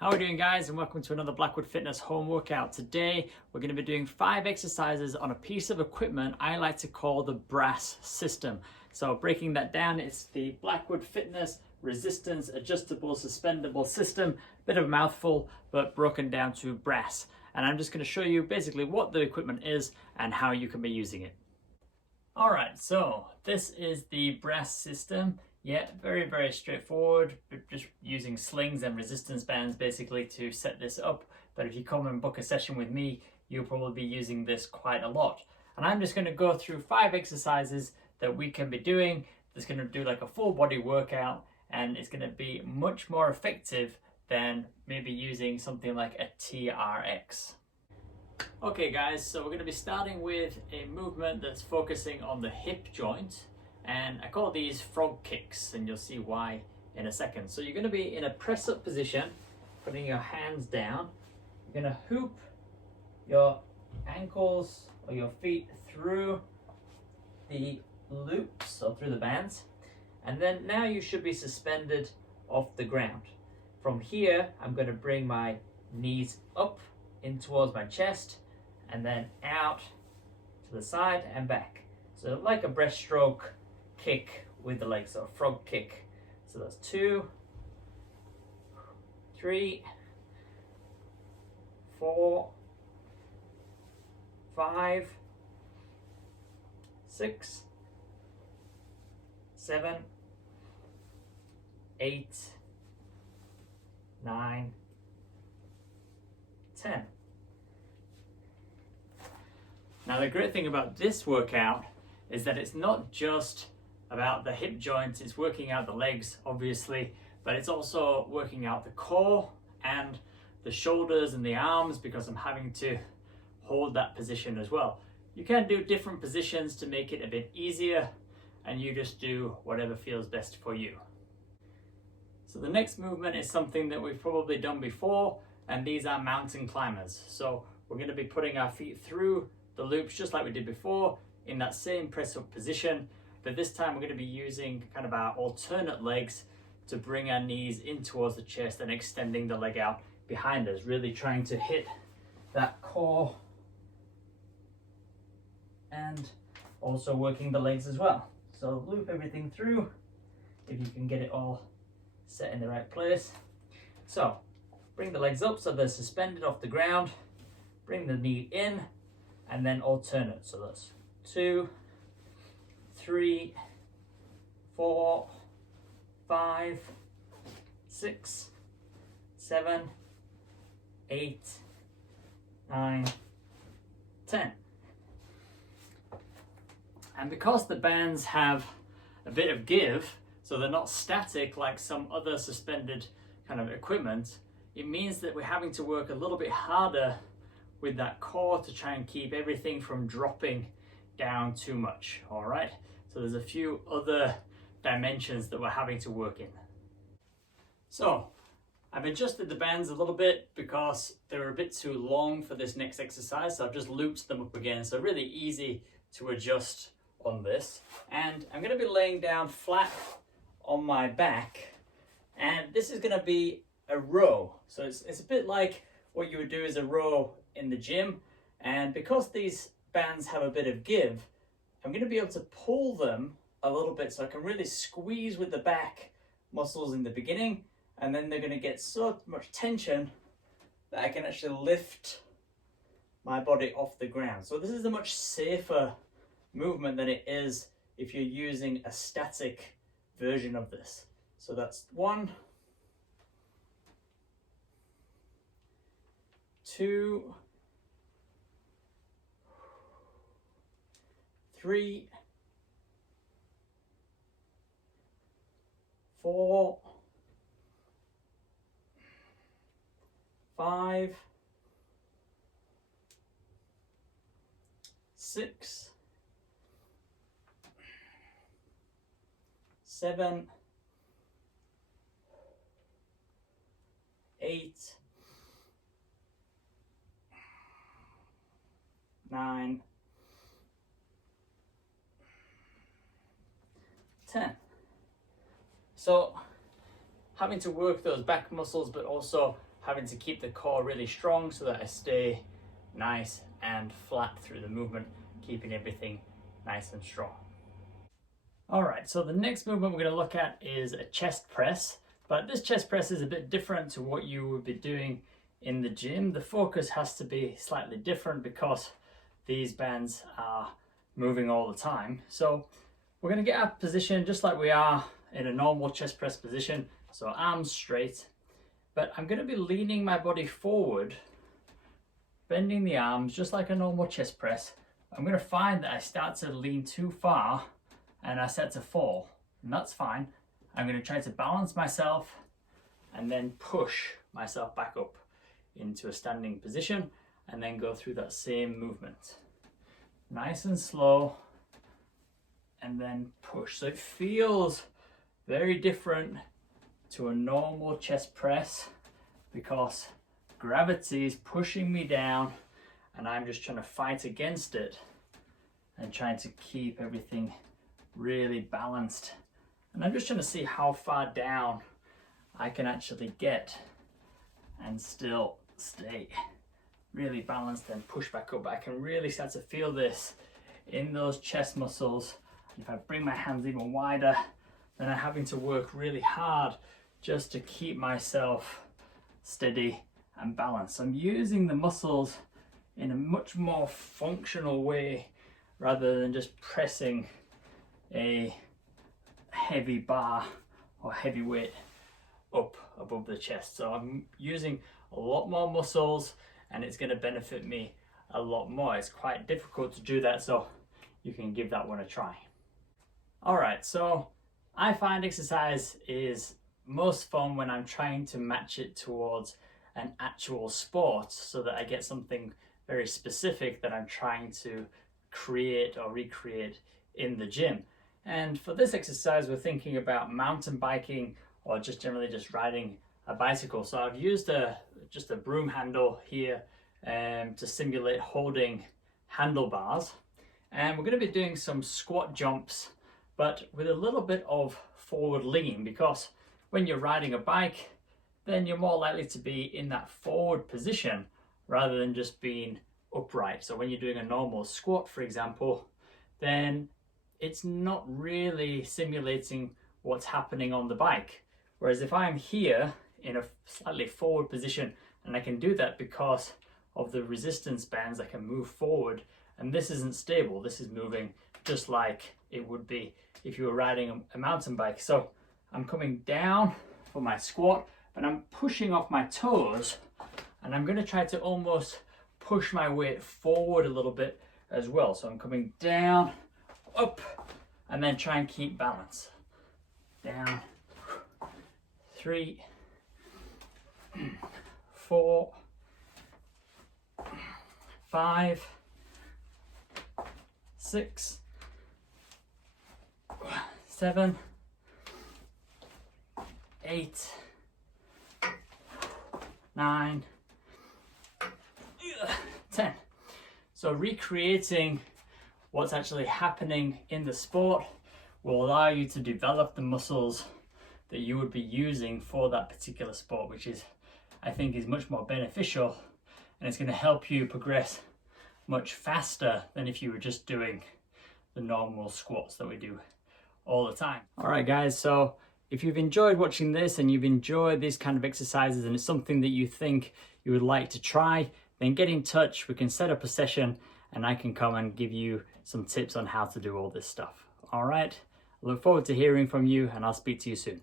How are we doing, guys, and welcome to another Blackwood Fitness home workout. Today we're going to be doing 5 exercises on a piece of equipment I like to call the brass system. So breaking that down, it's the Blackwood Fitness resistance adjustable suspendable system. Bit of a mouthful, but broken down to brass. And I'm just going to show you basically what the equipment is and how you can be using it. Alright, so this is the brass system. Yeah, very straightforward, just using slings and resistance bands basically to set this up. But if you come and book a session with me, you'll probably be using this quite a lot. And I'm just going to go through 5 exercises that we can be doing that's going to do like a full body workout, and it's going to be much more effective than maybe using something like a TRX. Okay guys, so we're going to be starting with a movement that's focusing on the hip joint. And I call these frog kicks, and you'll see why in a second. So you're going to be in a press up position, putting your hands down. You're going to hoop your ankles or your feet through the loops or through the bands. And then now you should be suspended off the ground. From here, I'm going to bring my knees up in towards my chest and then out to the side and back. So like a breaststroke kick with the legs, so a frog kick. So that's 2, 3, 4, 5, 6, 7, 8, 9, 10. Now the great thing about this workout is that it's not just about the hip joints, it's working out the legs obviously, but it's also working out the core and the shoulders and the arms, because I'm having to hold that position as well. You can do different positions to make it a bit easier, and you just do whatever feels best for you. So the next movement is something that we've probably done before, and these are mountain climbers. So we're going to be putting our feet through the loops just like we did before in that same press up position. But this time we're going to be using kind of our alternate legs to bring our knees in towards the chest and extending the leg out behind us, really trying to hit that core and also working the legs as well. So loop everything through if you can get it all set in the right place. So bring the legs up so they're suspended off the ground, bring the knee in, and then alternate. So that's 2, 3, 4, 5, 6, 7, 8, 9, 10. And because the bands have a bit of give, so they're not static like some other suspended kind of equipment, it means that we're having to work a little bit harder with that core to try and keep everything from dropping down too much. All right, so there's a few other dimensions that we're having to work in. So I've adjusted the bands a little bit because they were a bit too long for this next exercise, so I've just looped them up again, so really easy to adjust on this. And I'm going to be laying down flat on my back, and this is going to be a row. So it's a bit like what you would do as a row in the gym, and because these bands have a bit of give, I'm going to be able to pull them a little bit so I can really squeeze with the back muscles in the beginning, and then they're going to get so much tension that I can actually lift my body off the ground. So this is a much safer movement than it is if you're using a static version of this. So that's 1, 2, 3, 4, 5, 6, 7, 8, 9, 10. So having to work those back muscles, but also having to keep the core really strong so that I stay nice and flat through the movement, keeping everything nice and strong. All right, so the next movement we're going to look at is a chest press, but this chest press is a bit different to what you would be doing in the gym. The focus has to be slightly different because these bands are moving all the time. So we're going to get our position just like we are in a normal chest press position, so arms straight, but I'm going to be leaning my body forward, bending the arms just like a normal chest press. I'm going to find that I start to lean too far and I start to fall, and that's fine. I'm going to try to balance myself and then push myself back up into a standing position and then go through that same movement. Nice and slow, and then push. So it feels very different to a normal chest press because gravity is pushing me down and I'm just trying to fight against it and trying to keep everything really balanced. And I'm just trying to see how far down I can actually get and still stay really balanced and push back up. But I can really start to feel this in those chest muscles. If I bring my hands even wider, then I'm having to work really hard just to keep myself steady and balanced. I'm using the muscles in a much more functional way rather than just pressing a heavy bar or heavy weight up above the chest. So I'm using a lot more muscles and it's going to benefit me a lot more. It's quite difficult to do that, so you can give that one a try. All right, so I find exercise is most fun when I'm trying to match it towards an actual sport so that I get something very specific that I'm trying to create or recreate in the gym. And for this exercise, we're thinking about mountain biking or just generally just riding a bicycle. So I've used just a broom handle here to simulate holding handlebars. And we're going to be doing some squat jumps, but with a little bit of forward leaning, because when you're riding a bike, then you're more likely to be in that forward position rather than just being upright. So when you're doing a normal squat, for example, then it's not really simulating what's happening on the bike. Whereas if I'm here in a slightly forward position, and I can do that because of the resistance bands, I can move forward, and this isn't stable. This is moving just like it would be if you were riding a mountain bike. So I'm coming down for my squat, and I'm pushing off my toes, and I'm going to try to almost push my weight forward a little bit as well. So I'm coming down, up, and then try and keep balance. Down, 3, 4, 5, 6, 7, 8, 9, 10. So recreating what's actually happening in the sport will allow you to develop the muscles that you would be using for that particular sport, which is, I think, is much more beneficial, and it's going to help you progress much faster than if you were just doing the normal squats that we do all the time. All right, guys, so if you've enjoyed watching this and you've enjoyed these kind of exercises and it's something that you think you would like to try, then get in touch. We can set up a session and I can come and give you some tips on how to do all this stuff. All right, I look forward to hearing from you, and I'll speak to you soon.